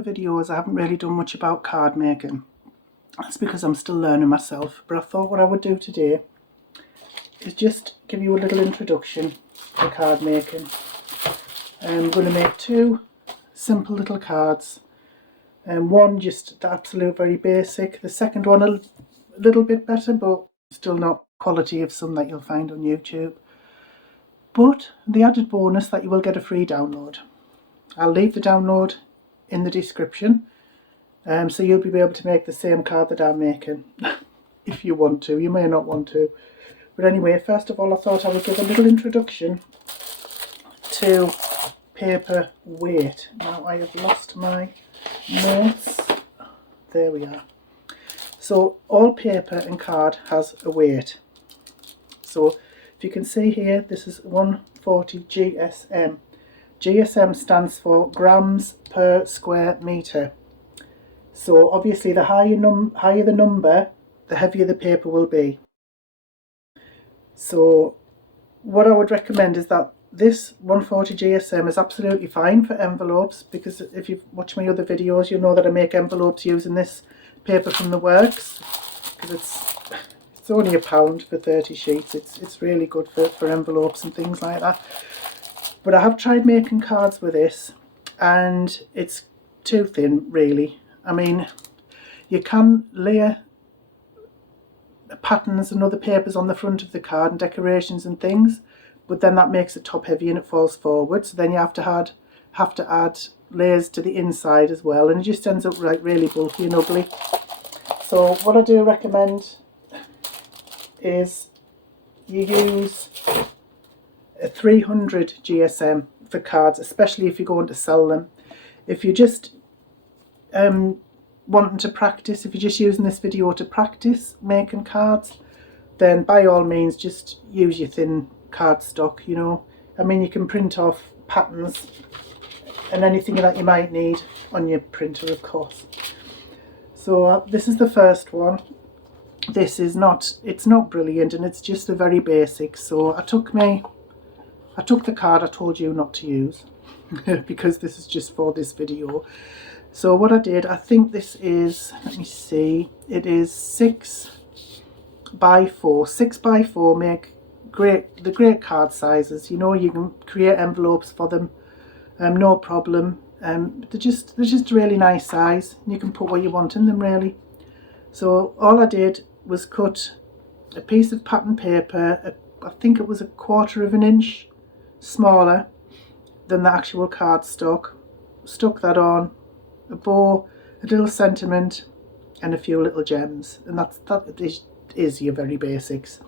other videos I haven't really done much about card making. That's because I'm still learning myself, but I thought what I would do today is just give you a little introduction to card making. I'm going to make two simple little cards, and one just the absolute very basic, the second one a little bit better, but still not quality of some that you'll find on YouTube. But the added bonus that you will get a free download. I'll leave the download in the description, so you'll be able to make the same card that I'm making if you want to. You may not want to, but anyway, first of all I thought I would give a little introduction to paper weight. Now I have lost my notes. There we are. So all paper and card has a weight. So if you can see here, this is 140 GSM. GSM stands for grams per square metre. So obviously the higher the number, the heavier the paper will be. So what I would recommend is that this 140 GSM is absolutely fine for envelopes, because if you've watched my other videos you'll know that I make envelopes using this paper from the works, because it's only £1 for 30 sheets. It's really good for envelopes and things like that. But I have tried making cards with this and it's too thin really. I mean, you can layer patterns and other papers on the front of the card and decorations and things, but then that makes it top heavy and it falls forward, so then you have to add layers to the inside as well, and it just ends up like really bulky and ugly. So what I do recommend is you use a 300 GSM for cards, especially if you're going to sell them. If you're just wanting to practice, if you're just using this video to practice making cards, then by all means just use your thin cardstock, you know. I mean, you can print off patterns and anything that you might need on your printer, of course. So this is the first one. This is not, it's not brilliant, and it's just a very basic. So I took the card I told you not to use because this is just for this video. So what I did, I think this is, let me see, it is 6 by 4. 6 by 4 make the great card sizes. You know, you can create envelopes for them, no problem. They're just a really nice size. You can put what you want in them really. So all I did was cut a piece of pattern paper, I think it was 1/4 of an inch smaller than the actual cardstock, stuck that on, a bow, a little sentiment and a few little gems, and that is your very basics.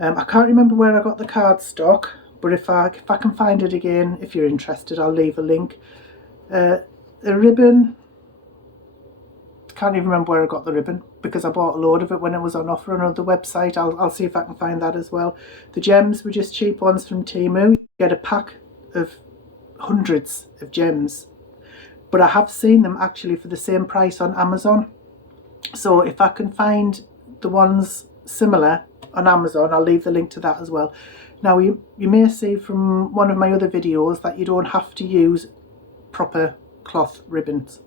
I can't remember where I got the cardstock, but if I can find it again, if you're interested, I'll leave a link. The ribbon, can't even remember where I got the ribbon because I bought a load of it when it was on offer on another website. I'll see if I can find that as well. The gems were just cheap ones from Temu. You get a pack of hundreds of gems, but I have seen them actually for the same price on Amazon. So if I can find the ones similar on Amazon, I'll leave the link to that as well. Now you may see from one of my other videos that you don't have to use proper cloth ribbons.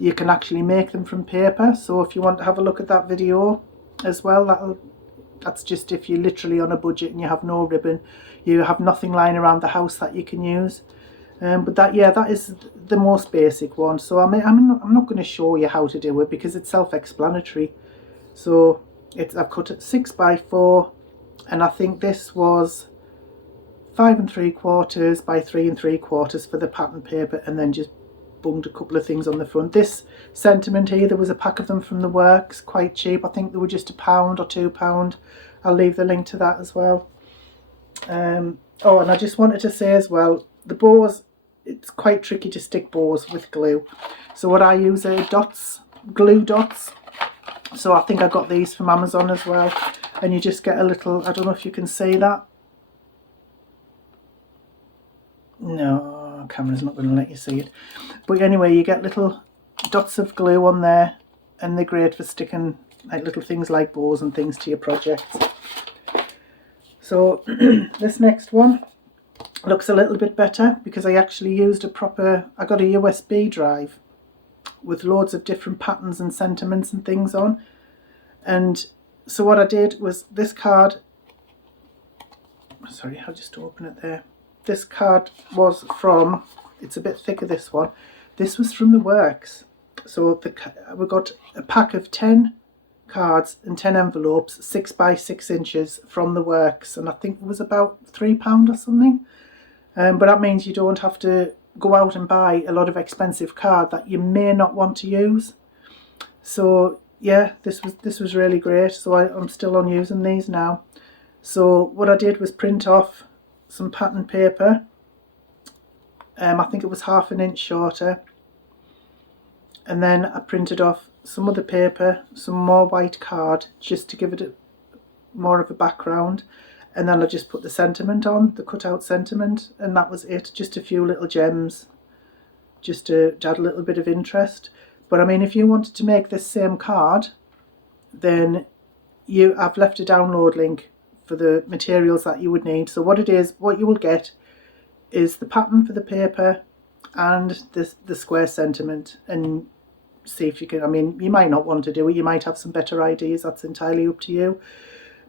You can actually make them from paper, so if you want to have a look at that video as well, that's just if you're literally on a budget and you have no ribbon, you have nothing lying around the house that you can use. But that is the most basic one. So I'm not going to show you how to do it because it's self-explanatory. So I've cut it 6 by 4, and I think this was 5 3/4 by 3 3/4 for the pattern paper, and then just bunged a couple of things on the front. This sentiment here, there was a pack of them from the works, quite cheap. I think they were just £1 or £2. I'll leave the link to that as well. Oh, and I just wanted to say as well, the bows, it's quite tricky to stick bows with glue. So what I use are dots, glue dots. So I think I got these from Amazon as well. And you just get a little, I don't know if you can see that. No, camera's not going to let you see it. But anyway, you get little dots of glue on there, and they're great for sticking like little things like bows and things to your projects. So this next one looks a little bit better because I actually used I got a USB drive with loads of different patterns and sentiments and things on. And so what I did was, this card, sorry, I'll just open it there. This card was from, it's a bit thicker, this one. This was from the works. So we got a pack of 10 cards and 10 envelopes, 6 by 6 inches from the works, and I think it was about £3 or something. But that means you don't have to go out and buy a lot of expensive card that you may not want to use. So yeah, this was really great. So I'm still on using these now. So what I did was print off some pattern paper. I think it was ½ an inch shorter. And then I printed off some other paper, some more white card, just to give it more of a background. And then I just put the sentiment on, the cutout sentiment, and that was it. Just a few little gems, just to add a little bit of interest. But I mean, if you wanted to make this same card, then I've left a download link for the materials that you would need. So what you will get is the pattern for the paper and the square sentiment, and see if you can, I mean, you might not want to do it, you might have some better ideas, that's entirely up to you.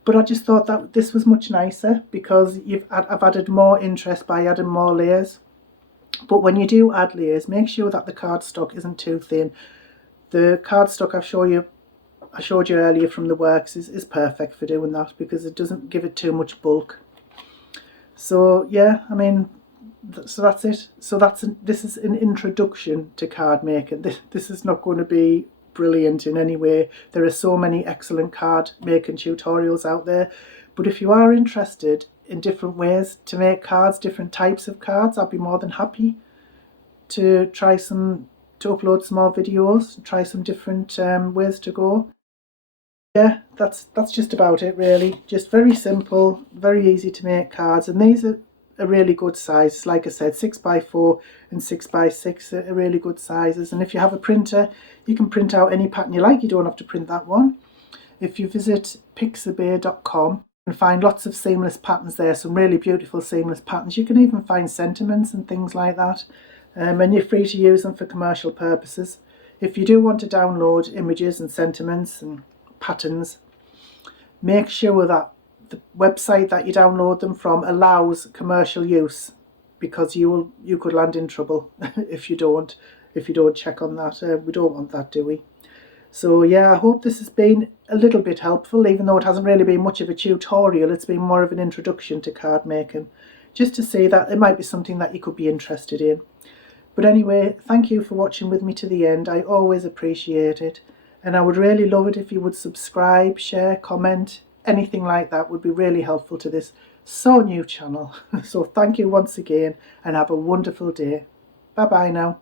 But I just thought that this was much nicer, because I've added more interest by adding more layers. But when you do add layers, make sure that the cardstock isn't too thin. The cardstock I showed you earlier from the works is perfect for doing that, because it doesn't give it too much bulk. So yeah, I mean, so that's it. So this is an introduction to card making. This is not going to be brilliant in any way. There are so many excellent card making tutorials out there, but if you are interested in different ways to make cards, different types of cards, I'd be more than happy to upload some more videos, try some different ways to go. Yeah, that's just about it really. Just very simple, very easy to make cards, and these are a really good size. Like I said, 6 by 4 and 6 by 6 are really good sizes. And if you have a printer, you can print out any pattern you like. You don't have to print that one. If you visit pixabay.com, you can find lots of seamless patterns there, some really beautiful seamless patterns. You can even find sentiments and things like that, and you're free to use them for commercial purposes. If you do want to download images and sentiments and patterns, make sure that the website that you download them from allows commercial use, because you could land in trouble if you don't check on that. We don't want that, do we? So yeah, I hope this has been a little bit helpful, even though it hasn't really been much of a tutorial. It's been more of an introduction to card making, just to see that it might be something that you could be interested in. But anyway, thank you for watching with me to the end. I always appreciate it, and I would really love it if you would subscribe, share, comment. Anything like that would be really helpful to this so new channel. So thank you once again, and have a wonderful day. Bye bye now.